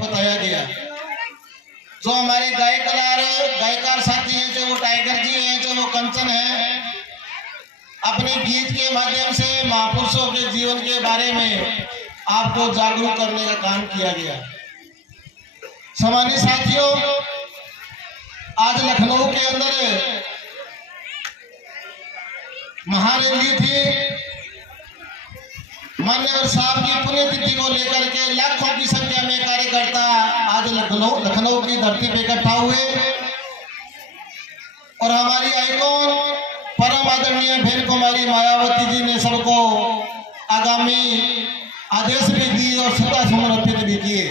बताया गया। जो हमारे गायकार साथी हैं, जो वो टाइगर जी हैं, जो वो कंचन हैं, अपने गीत के माध्यम से महापुरुषों के जीवन के बारे में आपको जागरूक करने का काम किया गया। सम्मानित साथियों, आज लखनऊ के अंदर महारैली थी। मान्यवर साहब की पुण्यतिथि को लेकर के लाखों की संख्या में कार्यकर्ता आज लखनऊ की धरती पे इकट्ठा हुए और हमारी आइकॉन परम आदरणीय बहन कुमारी मायावती जी ने सबको आगामी आदेश भी दिए और श्रद्धा सुमन अर्पित भी किए।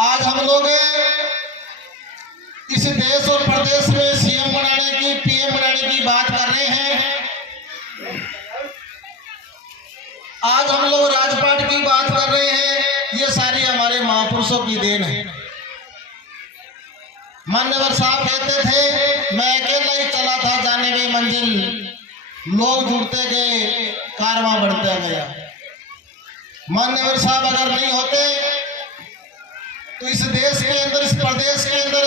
आज हम लोग इस देश और प्रदेश में सीएम बनाने की, पीएम बनाने की बात कर रहे हैं। आज हम लोग राजपाट की बात कर रहे हैं। ये सारी हमारे महापुरुषों की देन है। मान्यवर साहब कहते थे, मैं अकेला ही चला था जाने की मंजिल, लोग जुड़ते गए, कारवां बढ़ता गया। मान्यवर साहब अगर नहीं होते तो इस देश के अंदर, इस प्रदेश के अंदर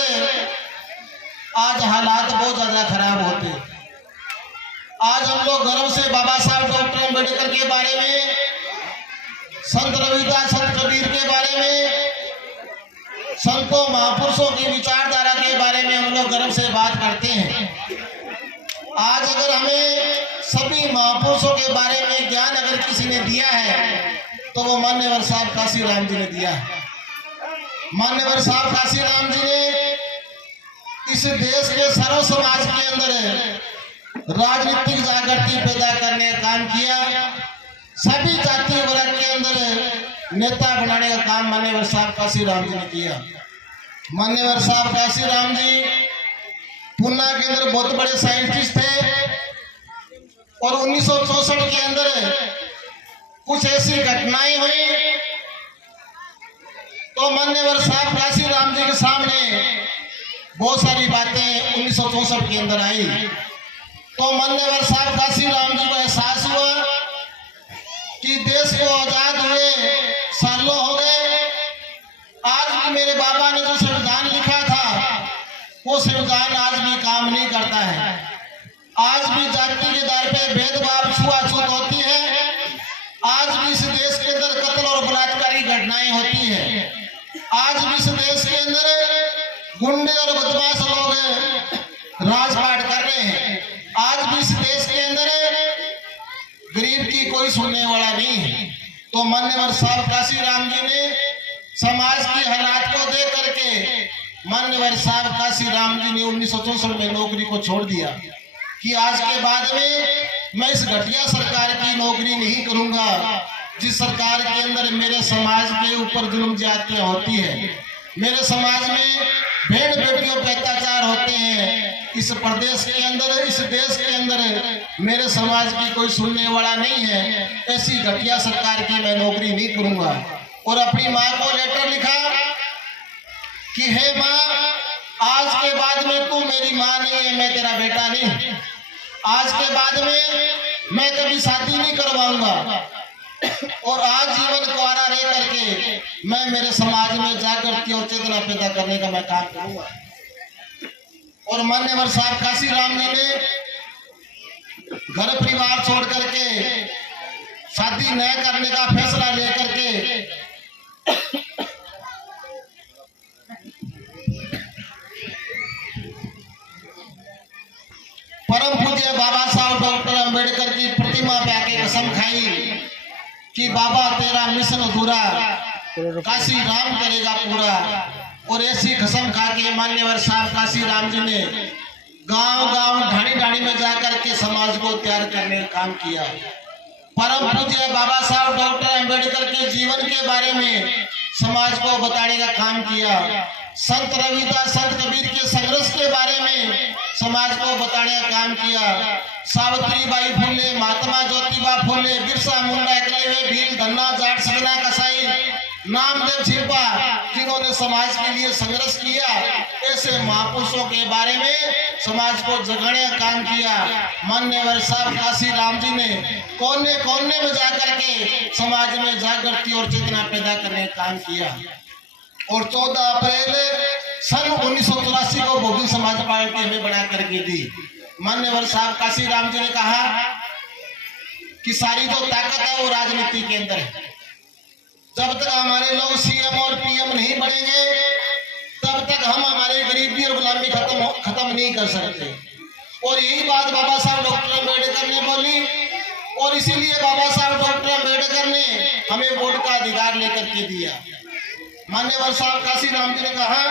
आज हालात बहुत ज्यादा खराब होते। आज हम लोग गर्व से बाबा साहब डॉक्टर अम्बेडकर के बारे में, संत रविदास, संत कबीर के बारे में, संतों महापुरुषों की विचारधारा के बारे में हम लोग गर्व से बात करते हैं। आज अगर हमें सभी महापुरुषों के बारे में ज्ञान अगर किसी ने दिया है तो वो मान्यवर साहब काशीराम जी ने दिया है। मान्यवर साहब काशीराम जी ने इस देश के सर्व समाज के अंदर राजनीतिक जागृति पैदा करने का काम किया। सभी जाति वर्ग के अंदर नेता बनाने का काम मान्यवर साहब काशीराम जी ने किया। मान्यवर साहब काशीराम जी पूना के अंदर बहुत बड़े साइंटिस्ट थे और 1964 के अंदर कुछ ऐसी घटनाएं हुई तो मान्यवर साहब काशीराम जी के सामने बहुत सारी बातें 1964 के अंदर आई। तो मान्यवर साहब काशीराम जी को एहसास हुआ कि देश को आजाद हुए सालों हो गए, आज भी मेरे बाबा ने जो संविधान लिखा था वो संविधान आज भी काम नहीं करता है। आज भी जाति के आधार पे भेदभाव, छुआछूत होती है। आज भी इस देश के अंदर कत्ल और बलात्कारी घटनाएं होती है। आज भी इस देश के अंदर गुंडे और बदमाश लोग राजपाट कर रहे हैं। आज भी इस देश के अंदर गरीब की कोई सुनने वाला नहीं है। तो मान्यवर साहब काशीराम जी ने समाज की हालात को देख करके मान्यवर साहब काशीराम जी ने 1964 में नौकरी को छोड़ दिया कि आज के बाद में मैं इस घटिया सरकार की नौकरी नहीं करूंगा जिस सरकार के अंदर मेरे समाज के ऊपर जुल्म ज्यादतियां होती है, मेरे समाज में भेड़ बेटियों पर अत्याचार होते हैं। इस प्रदेश के अंदर, इस देश के अंदर मेरे समाज की कोई सुनने वाला नहीं है। ऐसी घटिया सरकार की मैं नौकरी नहीं करूंगा। और अपनी माँ को लेटर लिखा कि हे माँ, आज के बाद में तू मेरी माँ नहीं है, मैं तेरा बेटा नहीं। आज के बाद में मैं कभी शादी नहीं करवाऊंगा और आज जीवन कुंवारा रह करके मैं मेरे समाज में जागृति और चेतना पैदा करने का मैं काम करूंगा। और मान्यवर साहब काशीराम जी ने घर परिवार छोड़ करके शादी न करने का फैसला लेकर के परम पूज्य बाबा साहब डॉक्टर अम्बेडकर की प्रतिमा पे आके कसम खाई कि बाबा तेरा मिशन अधूरा काशीराम करेगा पूरा। और ऐसी कसम खा के मान्यवर साहब काशीराम जी ने गांव-गांव, ढाणी-ढाणी में जाकर के समाज को तैयार करने का काम किया। परम पूज्य बाबा साहब डॉक्टर अम्बेडकर के जीवन के बारे में समाज को बताने का काम किया। संत रविदास, संत कबीर के संघर्ष के बारे में समाज को बताने का काम किया। सावित्रीबाई फुले, महात्मा ज्योतिबा फुले, बिरसा मुंडा, एकलव्य, भील, धन्ना, जाट, सगना, कसाई, नामदेव छिपा जिन्होंने समाज के लिए संघर्ष किया, ऐसे महापुरुषों के बारे में समाज को जगाने का काम किया। मान्यवर साहब काशी राम जी ने कोने कोने में जाकर के समाज में जागृति और चेतना पैदा करने का काम किया। और 14 अप्रैल सन 1984 को बहुजन समाज पार्टी हमें बना करके दी। मान्यवर साहब काशी राम जी ने कहा कि सारी जो ताकत है वो राजनीति के अंदर है। जब तक हमारे लोग सीएम और पीएम नहीं बनेंगे तब तक हम हमारे गरीबी और गुलामी खत्म नहीं कर सकते। और यही बात बाबा साहब डॉक्टर अम्बेडकर ने बोली और इसीलिए बाबा साहब डॉक्टर अम्बेडकर ने हमें वोट का अधिकार लेकर के दिया। मान्यवर साहब काशी राम जी ने कहा